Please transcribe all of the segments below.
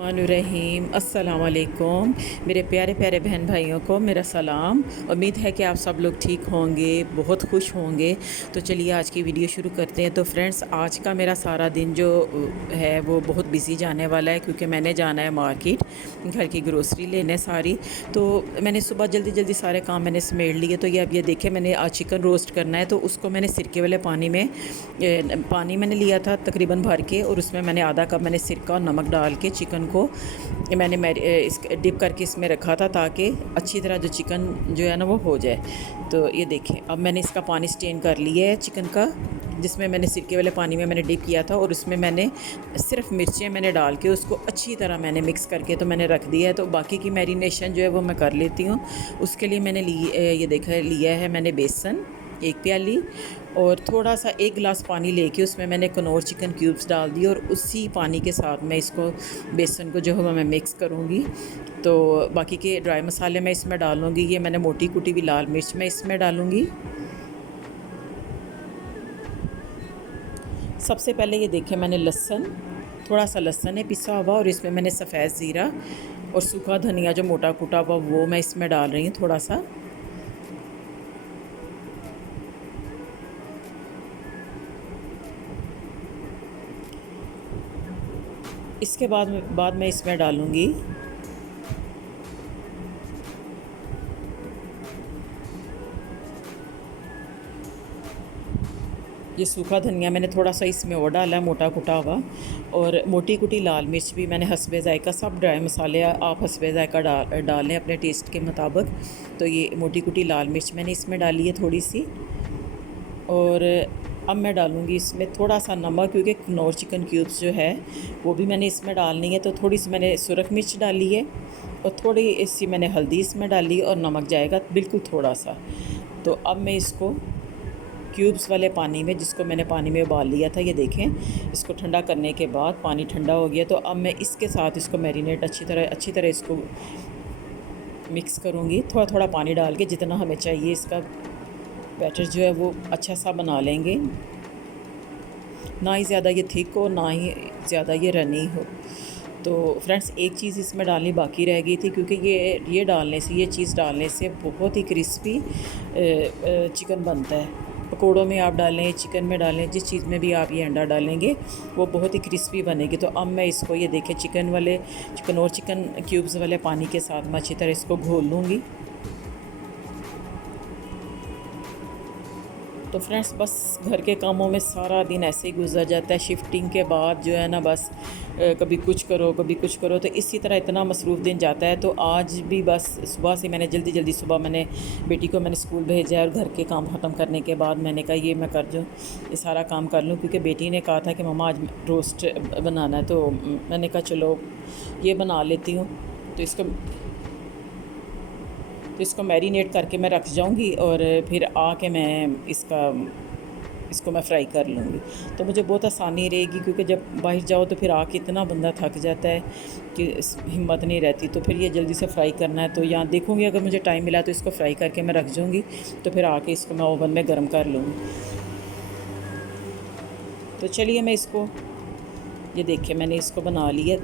रहीम अस्सलाम वालेकुम। मेरे प्यारे प्यारे बहन भाइयों को मेरा सलाम। उम्मीद है कि आप सब लोग ठीक होंगे, बहुत खुश होंगे। तो चलिए आज की वीडियो शुरू करते हैं। तो फ्रेंड्स, आज का मेरा सारा दिन जो है वो बहुत बिज़ी जाने वाला है, क्योंकि मैंने जाना है मार्केट घर की ग्रोसरी लेने सारी। तो मैंने सुबह जल्दी जल्दी सारे काम मैंने समेट लिए। तो ये अब ये देखें, मैंने आज चिकन रोस्ट करना है, तो उसको मैंने सिरके वाले पानी में पानी मैंने लिया था तकरीबन भर के, और उसमें मैंने आधा कप मैंने सिरका और नमक डाल के चिकन को मैंने इस डिप करके इसमें रखा था, ताकि अच्छी तरह जो चिकन जो है ना वो हो जाए। तो ये देखें, अब मैंने इसका पानी स्टेन कर लिया है चिकन का, जिसमें मैंने सिरके वाले पानी में मैंने डिप किया था, और उसमें मैंने सिर्फ मिर्चें मैंने डाल के उसको अच्छी तरह मैंने मिक्स करके तो मैंने रख दिया है। तो बाकी की मैरिनेशन जो है वो मैं कर लेती हूँ। उसके लिए मैंने ये देखा लिया है मैंने बेसन 1 प्याली, और थोड़ा सा 1 गिलास पानी लेके उसमें मैंने कनौर चिकन क्यूब्स डाल दिए, और उसी पानी के साथ मैं इसको बेसन को जो है मैं मिक्स करूँगी। तो बाकी के ड्राई मसाले मैं इसमें डालूँगी। ये मैंने मोटी कुटी हुई लाल मिर्च मैं इसमें डालूँगी। सबसे पहले ये देखें, मैंने लहसुन, थोड़ा सा लहसुन है पिसा हुआ, और इसमें मैंने सफ़ेद ज़ीरा और सूखा धनिया जो मोटा कुटा हुआ वो मैं इसमें डाल रही हूँ थोड़ा सा। इसके बाद मैं इसमें डालूँगी ये सूखा धनिया, मैंने थोड़ा सा इसमें और डाला है मोटा कुटा हुआ, और मोटी कुटी लाल मिर्च भी मैंने हस्बे ज़ायका। सब ड्राई मसाले आप हस्बे ज़ायका डाल लें अपने टेस्ट के मुताबिक। तो ये मोटी कुटी लाल मिर्च मैंने इसमें डाली है थोड़ी सी, और अब मैं डालूँगी इसमें थोड़ा सा नमक, क्योंकि कनौर चिकन क्यूब्स जो है वो भी मैंने इसमें डालनी है। तो थोड़ी सी मैंने सुरख मिर्च डाली है, और थोड़ी सी मैंने हल्दी इसमें डाली, और नमक जाएगा बिल्कुल थोड़ा सा। तो अब मैं इसको क्यूब्स वाले पानी में, जिसको मैंने पानी में उबाल लिया था, ये देखें, इसको ठंडा करने के बाद पानी ठंडा हो गया। तो अब मैं इसके साथ इसको मैरिनेट अच्छी तरह इसको मिक्स करूँगी, थोड़ा थोड़ा पानी डाल के, जितना हमें चाहिए। इसका बैटर जो है वो अच्छा सा बना लेंगे, ना ही ज़्यादा ये थिक हो, ना ही ज़्यादा ये रनी हो। तो फ्रेंड्स, एक चीज़ इसमें डालनी बाकी रह गई थी, क्योंकि ये डालने से, ये चीज़ डालने से बहुत ही क्रिस्पी चिकन बनता है। पकोड़ों में आप डालें, चिकन में डालें, जिस चीज़ में भी आप ये अंडा डालेंगे वो बहुत ही क्रिस्पी बनेगी। तो अब मैं इसको, ये देखें, चिकन और चिकन क्यूब्स वाले पानी के साथ मैं अच्छी तरह इसको घोल लूँगी। तो फ्रेंड्स, बस घर के कामों में सारा दिन ऐसे ही गुजर जाता है। शिफ्टिंग के बाद जो है ना, बस कभी कुछ करो कभी कुछ करो, तो इसी तरह इतना मसरूफ़ दिन जाता है। तो आज भी बस सुबह से मैंने जल्दी सुबह मैंने बेटी को मैंने स्कूल भेजा है, और घर के काम ख़त्म करने के बाद मैंने कहा ये मैं कर दूँ, ये सारा काम कर लूँ, क्योंकि बेटी ने कहा था कि मम्मा आज रोस्ट बनाना है। तो मैंने कहा चलो ये बना लेती हूँ। तो इसको मैरिनेट करके मैं रख जाऊंगी, और फिर आके मैं इसको मैं फ्राई कर लूँगी। तो मुझे बहुत आसानी रहेगी, क्योंकि जब बाहर जाओ तो फिर आके इतना बंदा थक जाता है कि हिम्मत नहीं रहती। तो फिर ये जल्दी से फ्राई करना है, तो यहाँ देखूँगी अगर मुझे टाइम मिला तो इसको फ्राई करके मैं रख जाऊँगी, तो फिर आके इसको मैं ओवन में गर्म कर लूँगी। तो चलिए मैं इसको, ये देखिए, मैंने इसको बना लिया,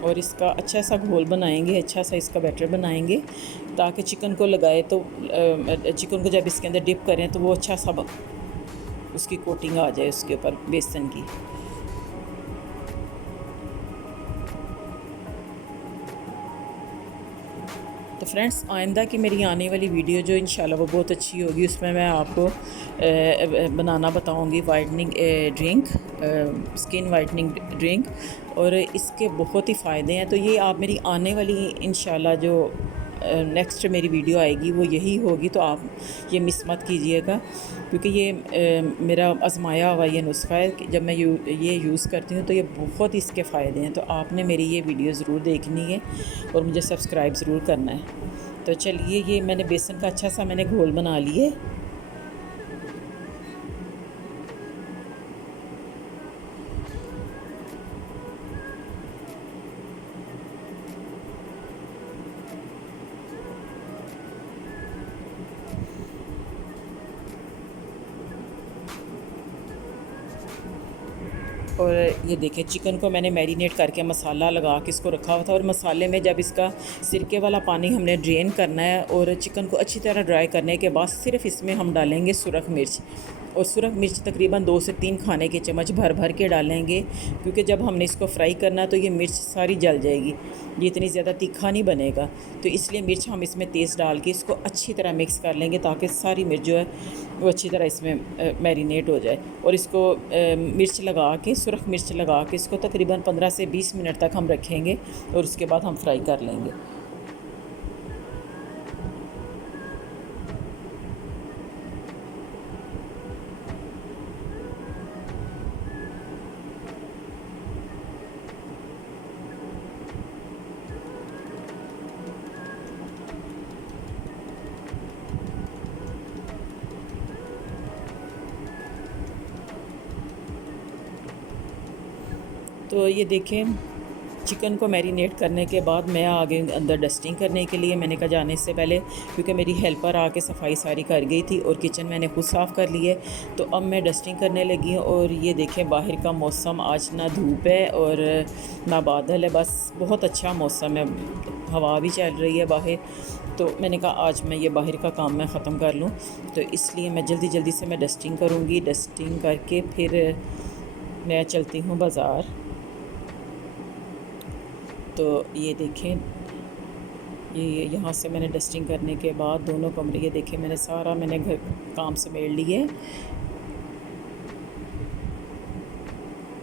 और इसका अच्छा सा घोल बनाएंगे, अच्छा सा इसका बैटर बनाएंगे, ताकि चिकन को लगाए तो चिकन को जब इसके अंदर डिप करें तो वो अच्छा सा उसकी कोटिंग आ जाए उसके ऊपर बेसन की। तो फ्रेंड्स, आइंदा की मेरी आने वाली वीडियो जो इंशाल्लाह वो बहुत अच्छी होगी, उसमें मैं आपको बनाना बताऊंगी whitening drink, skin whitening drink, और इसके बहुत ही फ़ायदे हैं। तो ये आप मेरी आने वाली इंशाल्लाह जो नेक्स्ट मेरी वीडियो आएगी वो यही होगी। तो आप ये मिस मत कीजिएगा, क्योंकि ये मेरा आजमाया हुआ ये नुस्खा है कि जब मैं ये यूज़ करती हूँ तो ये बहुत ही इसके फ़ायदे हैं। तो आपने मेरी ये वीडियो ज़रूर देखनी है, और मुझे सब्सक्राइब ज़रूर करना है। तो चलिए, ये मैंने बेसन का अच्छा सा मैंने घोल बना लिए। और ये देखिए चिकन को मैंने मैरिनेट करके मसाला लगा के इसको रखा हुआ था, और मसाले में जब इसका सिरके वाला पानी हमने ड्रेन करना है और चिकन को अच्छी तरह ड्राई करने के बाद सिर्फ इसमें हम डालेंगे सुरख मिर्च। और सुरख मिर्च तकरीबन 2 से 3 खाने के चम्मच भर भर के डालेंगे, क्योंकि जब हमने इसको फ्राई करना है तो ये मिर्च सारी जल जाएगी, ये इतनी ज़्यादा तीखा नहीं बनेगा। तो इसलिए मिर्च हम इसमें तेज़ डाल के इसको अच्छी तरह मिक्स कर लेंगे ताकि सारी मिर्च जो है वो अच्छी तरह इसमें मैरिनेट हो जाए। और इसको मिर्च लगा के, सुरख मिर्च लगा के इसको तकरीबन 15 से 20 मिनट तक हम रखेंगे और उसके बाद हम फ्राई कर लेंगे। तो ये देखें चिकन को मैरिनेट करने के बाद मैं आ गई अंदर डस्टिंग करने के लिए। मैंने कहा जाने से पहले, क्योंकि मेरी हेल्पर आके सफाई सारी कर गई थी और किचन मैंने खुद साफ़ कर ली है, तो अब मैं डस्टिंग करने लगी हूँ। और ये देखें बाहर का मौसम, आज ना धूप है और ना बादल है, बस बहुत अच्छा मौसम है, हवा भी चल रही है बाहर। तो मैंने कहा आज मैं ये बाहर का काम मैं ख़त्म कर लूँ, तो इसलिए मैं जल्दी जल्दी से मैं डस्टिंग करूँगी। डस्टिंग करके फिर मैं चलती हूँ बाज़ार। तो ये देखें, ये यहाँ से मैंने डस्टिंग करने के बाद दोनों कमरे, ये देखें मैंने सारा घर काम समेट लिए।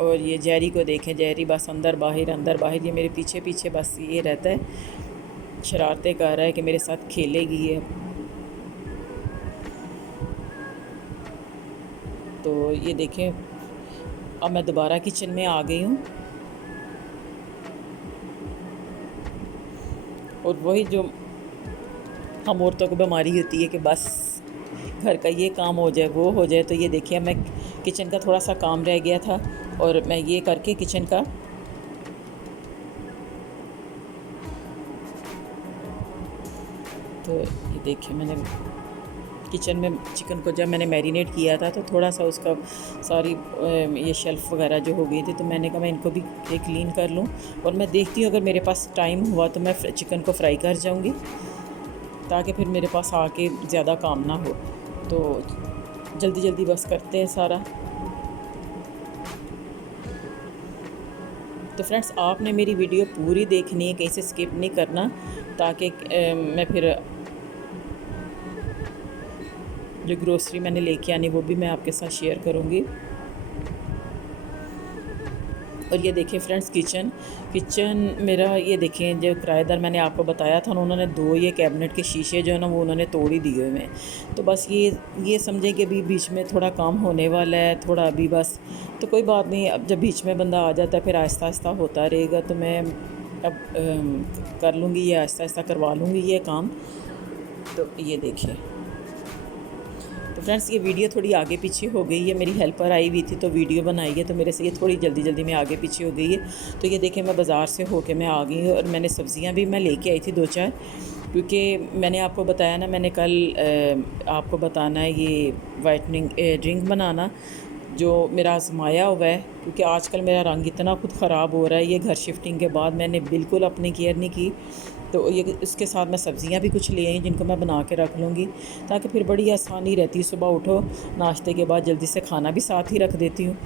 और ये जैरी को देखें, जैरी बस अंदर बाहर, ये मेरे पीछे पीछे बस ये रहता है, शरारतें कर रहा है कि मेरे साथ खेलेगी ये। तो ये देखें अब मैं दोबारा किचन में आ गई हूँ, और वही जो हम औरतों को बीमारी होती है कि बस घर का ये काम हो जाए वो हो जाए। तो ये देखिए मैं किचन का थोड़ा सा काम रह गया था और मैं ये करके किचन का तो ये देखिए मैंने किचन में चिकन को जब मैंने मैरिनेट किया था तो थोड़ा सा उसका सारी ये शेल्फ़ वगैरह जो हो गई थी, तो मैंने कहा मैं इनको भी क्लीन कर लूँ। और मैं देखती हूँ अगर मेरे पास टाइम हुआ तो मैं चिकन को फ्राई कर जाऊँगी, ताकि फिर मेरे पास आके ज़्यादा काम ना हो। तो जल्दी जल्दी बस करते हैं सारा। तो फ्रेंड्स आपने मेरी वीडियो पूरी देखनी है, कहीं से स्किप नहीं करना, ताकि मैं फिर जो ग्रोसरी मैंने लेके आनी वो भी मैं आपके साथ शेयर करूँगी। और ये देखिए फ्रेंड्स किचन मेरा, ये देखें जो किराएदार मैंने आपको बताया था उन्होंने 2 ये कैबिनेट के शीशे जो है ना वो उन्होंने तोड़ ही दिए हुए हैं। तो बस ये समझें कि अभी बीच में थोड़ा काम होने वाला है, थोड़ा अभी बस, तो कोई बात नहीं, अब जब बीच में बंदा आ जाता है फिर आहिस्ता आहिस्ता होता रहेगा। तो मैं अब कर लूँगी, ये आहिस्ता आहिस्ता करवा लूँगी ये काम। तो ये देखिए तो फ्रेंड्स ये वीडियो थोड़ी आगे पीछे हो गई है, मेरी हेल्पर आई हुई थी तो वीडियो बनाई है, तो मेरे से ये थोड़ी जल्दी जल्दी में आगे पीछे हो गई है। तो ये देखें मैं बाज़ार से होके मैं आ गई हूँ, और मैंने सब्ज़ियाँ भी मैं लेके आई थी 2-4, क्योंकि मैंने आपको बताया ना, मैंने कल आपको बताना है ये वाइटनिंग ड्रिंक बनाना जो मेरा आजमाया हुआ है, क्योंकि आजकल मेरा रंग इतना खुद ख़राब हो रहा है। ये घर शिफ्टिंग के बाद मैंने बिल्कुल अपनी केयर नहीं की, तो ये इसके साथ मैं सब्ज़ियाँ भी कुछ ले आई जिनको मैं बना के रख लूँगी, ताकि फिर बड़ी आसानी रहती है। सुबह उठो नाश्ते के बाद जल्दी से खाना भी साथ ही रख देती हूँ,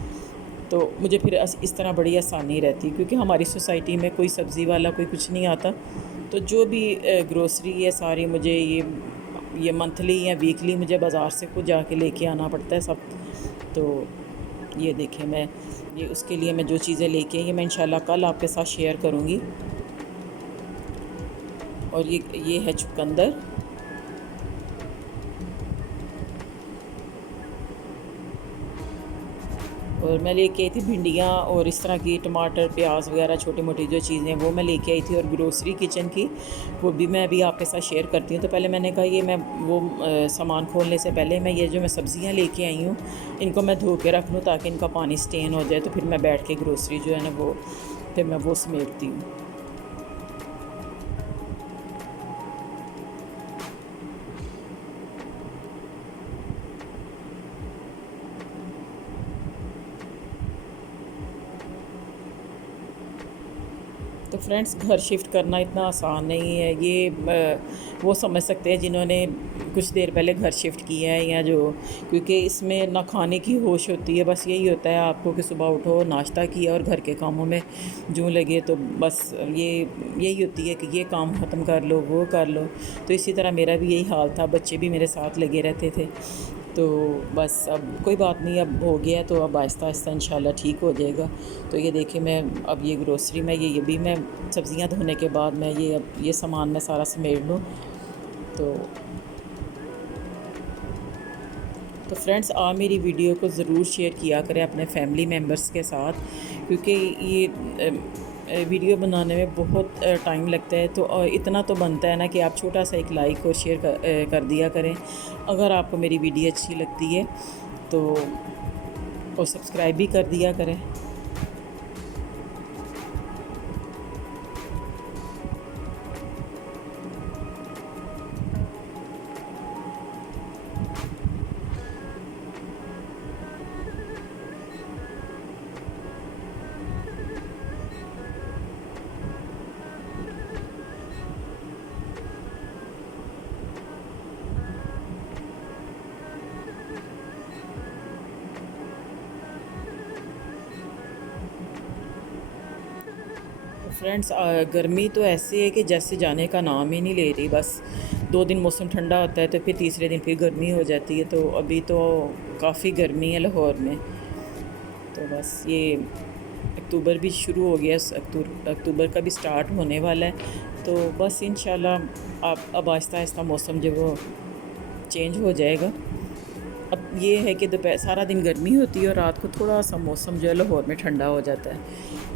तो मुझे फिर इस तरह बड़ी आसानी रहती है, क्योंकि हमारी सोसाइटी में कोई सब्ज़ी वाला कोई कुछ नहीं आता। तो जो भी ग्रोसरी है सारी मुझे ये मंथली या वीकली मुझे बाज़ार से खुद जाके लेके आना पड़ता है सब। तो ये देखिए मैं ये उसके लिए मैं जो चीज़ें लेके आई, ये मैं इंशाल्लाह कल आपके साथ शेयर करूँगी। और ये है चुकंदर, और मैं लेके आई थी भिंडियाँ और इस तरह की टमाटर प्याज वगैरह छोटी मोटी जो चीज़ें वो मैं लेके आई थी। और ग्रोसरी किचन की वो भी मैं अभी आपके साथ शेयर करती हूँ। तो पहले मैंने कहा ये मैं वो सामान खोलने से पहले मैं ये जो मैं सब्ज़ियाँ लेके आई हूँ इनको मैं धो के रख लूँ, ताकि इनका पानी स्टेन हो जाए, तो फिर मैं बैठ के ग्रोसरी जो है ना वो फिर मैं वो समेटती हूँ। फ्रेंड्स, घर शिफ्ट करना इतना आसान नहीं है। ये वो समझ सकते हैं जिन्होंने कुछ देर पहले घर शिफ्ट किया है, या जो, क्योंकि इसमें ना खाने की होश होती है। बस यही होता है आपको कि सुबह उठो, नाश्ता किया और घर के कामों में जो लगे, तो बस ये यही होती है कि ये काम ख़त्म कर लो, वो कर लो। तो इसी तरह मेरा भी यही हाल था, बच्चे भी मेरे साथ लगे रहते थे। तो बस अब कोई बात नहीं, अब हो गया तो अब आहिस्ता आहिस्ता इंशाल्लाह ठीक हो जाएगा। तो ये देखिए, मैं अब ये ग्रोसरी में ये भी मैं सब्ज़ियाँ धोने के बाद मैं अब ये सामान मैं सारा समेट लूँ। तो फ्रेंड्स, आप मेरी वीडियो को ज़रूर शेयर किया करें अपने फैमिली मेम्बर्स के साथ, क्योंकि ये वीडियो बनाने में बहुत टाइम लगता है। तो इतना तो बनता है ना कि आप छोटा सा एक लाइक और शेयर कर दिया करें अगर आपको मेरी वीडियो अच्छी लगती है तो, और सब्सक्राइब भी कर दिया करें। फ्रेंड्स, गर्मी तो ऐसी है कि जैसे जाने का नाम ही नहीं ले रही। बस 2 दिन मौसम ठंडा होता है तो फिर तीसरे दिन फिर गर्मी हो जाती है। तो अभी तो काफ़ी गर्मी है लाहौर में। तो बस ये अक्टूबर भी शुरू हो गया, अक्टूबर का भी स्टार्ट होने वाला है। तो बस इंशाल्लाह आप अब आहिस्ता आहिस्ता मौसम जो वो चेंज हो जाएगा। अब ये है कि दोपहर सारा दिन गर्मी होती है और रात को थोड़ा सा मौसम जो है लाहौर में ठंडा हो जाता है।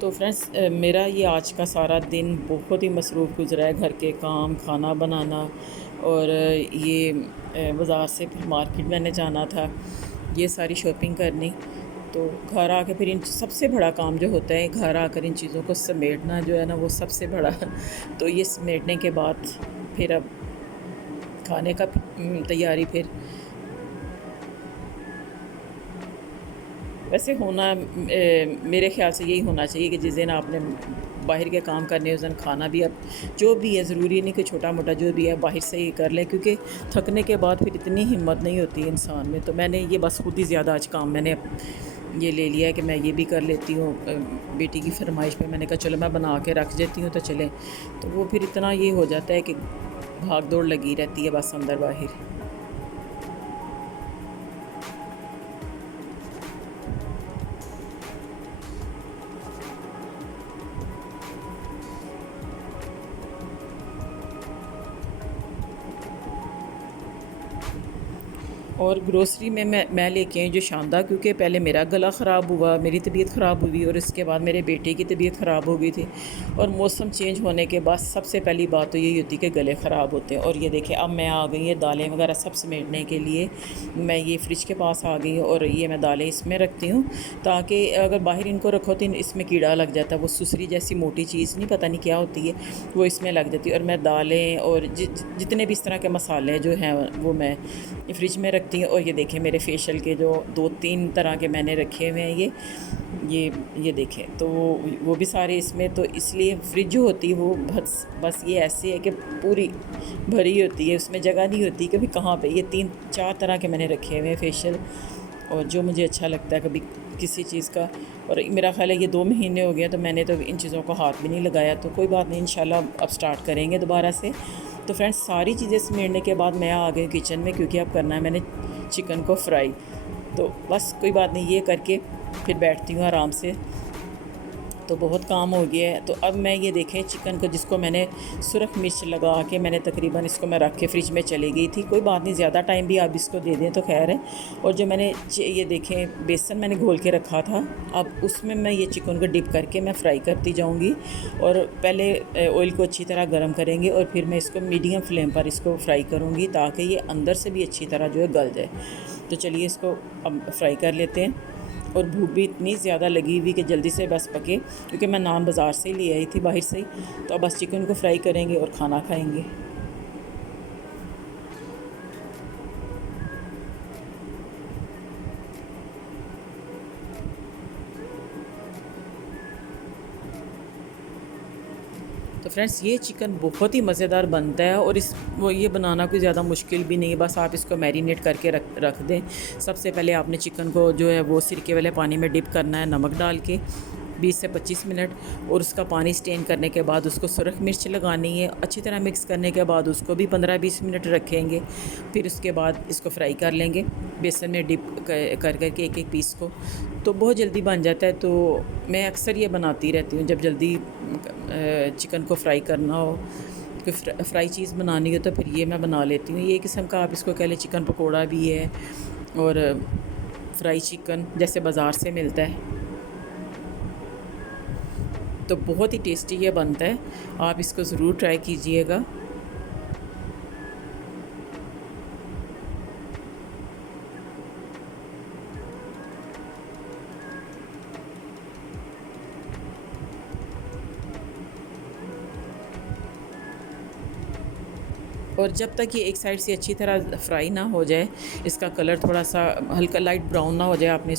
तो फ्रेंड्स, मेरा ये आज का सारा दिन बहुत ही मसरूफ़ गुज़रा है। घर के काम, खाना बनाना, और ये बाज़ार से फिर मार्केट मैंने जाना था, ये सारी शॉपिंग करनी। तो घर आके फिर इन सबसे बड़ा काम जो होता है, घर आकर इन चीज़ों को समेटना जो है ना, वो सबसे बड़ा तो ये समेटने के बाद फिर अब खाने का तैयारी फिर वैसे होना, मेरे ख़्याल से यही होना चाहिए कि जिस दिन आपने बाहर के काम करने उस दिन खाना भी अब जो भी है, ज़रूरी नहीं कि छोटा मोटा जो भी है बाहर से ही कर लें, क्योंकि थकने के बाद फिर इतनी हिम्मत नहीं होती इंसान में। तो मैंने ये बस खुद ही ज़्यादा आज काम मैंने ये ले लिया है कि मैं ये भी कर लेती हूँ। बेटी की फरमाइश पे मैंने कहा चलो मैं बना के रख देती हूँ तो चले। तो वो फिर इतना ये हो जाता है कि भाग दौड़ लगी रहती है बस अंदर बाहर। और ग्रोसरी में मैं लेके आई जो शानदार, क्योंकि पहले मेरा गला ख़राब हुआ, मेरी तबीयत ख़राब हुई, और इसके बाद मेरे बेटे की तबीयत ख़राब हो गई थी। और मौसम चेंज होने के बाद सबसे पहली बात तो यही होती है कि गले ख़राब होते हैं। और ये देखें, अब मैं आ गई है दालें वगैरह सब समेटने के लिए। मैं ये फ्रिज के पास आ गई हूँ और ये मैं दालें इसमें रखती हूँ, ताकि अगर बाहर इनको रखो तो इसमें कीड़ा लग जाता है। वो सुसरी जैसी मोटी चीज़ नहीं पता नहीं क्या होती है, वो इसमें लग जाती है। और मैं दालें और जितने भी इस तरह के मसाले जो हैं वो मैं फ्रिज में रखती हूँ। और ये देखें, मेरे फेशियल के जो 2-3 तरह के मैंने रखे हुए हैं, ये देखें, तो वो भी सारे इसमें। तो इसलिए फ्रिज जो होती है वो बस ये ऐसे है कि पूरी भरी होती है, उसमें जगह नहीं होती कि भाई कहाँ पे। ये 3-4 तरह के मैंने रखे हुए हैं फेशियल, और जो मुझे अच्छा लगता है कभी किसी चीज़ का। और मेरा ख़्याल है ये 2 महीने हो गए तो मैंने तो इन चीज़ों को हाथ भी नहीं लगाया। तो कोई बात नहीं, इंशाल्लाह अब स्टार्ट करेंगे दोबारा से। तो फ्रेंड्स, सारी चीज़ें समेटने के बाद मैं आ गई किचन में, क्योंकि अब करना है मैंने चिकन को फ्राई। तो बस कोई बात नहीं, ये करके फिर बैठती हूँ आराम से। तो बहुत काम हो गया है। तो अब मैं ये देखें चिकन को, जिसको मैंने सुरख मिर्च लगा के मैंने तकरीबन इसको मैं रख के फ्रिज में चली गई थी। कोई बात नहीं, ज़्यादा टाइम भी आप इसको दे दें तो खैर है। और जो मैंने ये देखें बेसन मैंने घोल के रखा था, अब उसमें मैं ये चिकन को डिप करके मैं फ्राई करती जाऊँगी। और पहले ऑयल को अच्छी तरह गर्म करेंगे और फिर मैं इसको मीडियम फ्लेम पर इसको फ्राई करूँगी, ताकि ये अंदर से भी अच्छी तरह जो है गल जाए। तो चलिए इसको अब फ्राई कर लेते हैं। और भूख भी इतनी ज़्यादा लगी हुई कि जल्दी से बस पके, क्योंकि मैं नान बाज़ार से ही ले आई थी बाहर से ही। तो अब बस चिकन को फ्राई करेंगे और खाना खाएंगे। तो फ्रेंड्स ये चिकन बहुत ही मज़ेदार बनता है और ये बनाना कोई ज़्यादा मुश्किल भी नहीं है, बस आप इसको मैरिनेट करके रख दें। सबसे पहले आपने चिकन को जो है वो सिरके वाले पानी में डिप करना है नमक डाल के 20 से 25 मिनट, और उसका पानी स्टेन करने के बाद उसको सुरख मिर्च लगानी है। अच्छी तरह मिक्स करने के बाद उसको भी 15-20 मिनट रखेंगे। फिर उसके बाद इसको फ्राई कर लेंगे बेसन में डिप कर के एक एक पीस को, तो बहुत जल्दी बन जाता है। तो मैं अक्सर ये बनाती रहती हूँ जब जल्दी चिकन को फ्राई करना हो, कोई फ्राई चीज़ बनानी हो तो फिर ये मैं बना लेती हूँ। ये किस्म का आप इसको कह लें चिकन पकोड़ा भी है और फ्राई चिकन जैसे बाज़ार से मिलता है, तो बहुत ही टेस्टी ये बनता है। आप इसको ज़रूर ट्राई कीजिएगा। और जब तक ये एक साइड से अच्छी तरह फ्राई ना हो जाए, इसका कलर थोड़ा सा हल्का लाइट ब्राउन ना हो जाए, आपने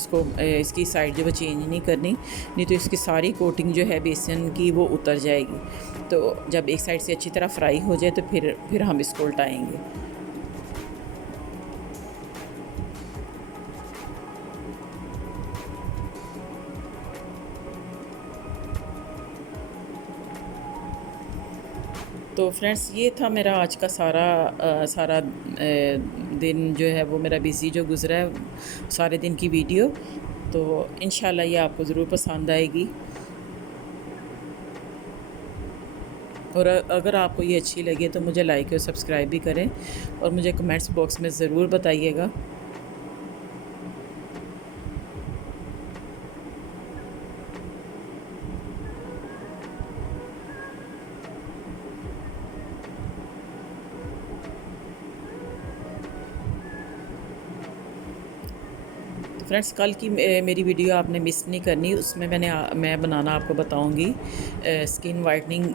इसकी साइड जो है चेंज नहीं करनी, नहीं तो इसकी सारी कोटिंग जो है बेसन की वो उतर जाएगी। तो जब एक साइड से अच्छी तरह फ्राई हो जाए तो फिर हम इसको उल्टाएंगे। तो फ्रेंड्स ये था मेरा आज का सारा दिन जो है वो मेरा बिज़ी जो गुज़रा है, सारे दिन की वीडियो। तो इंशाल्लाह ये आपको ज़रूर पसंद आएगी, और अगर आपको ये अच्छी लगे तो मुझे लाइक और सब्सक्राइब भी करें और मुझे कमेंट्स बॉक्स में ज़रूर बताइएगा। फ्रेंड्स कल की मेरी वीडियो आपने मिस नहीं करनी, उसमें मैं बनाना आपको बताऊंगी स्किन वाइटनिंग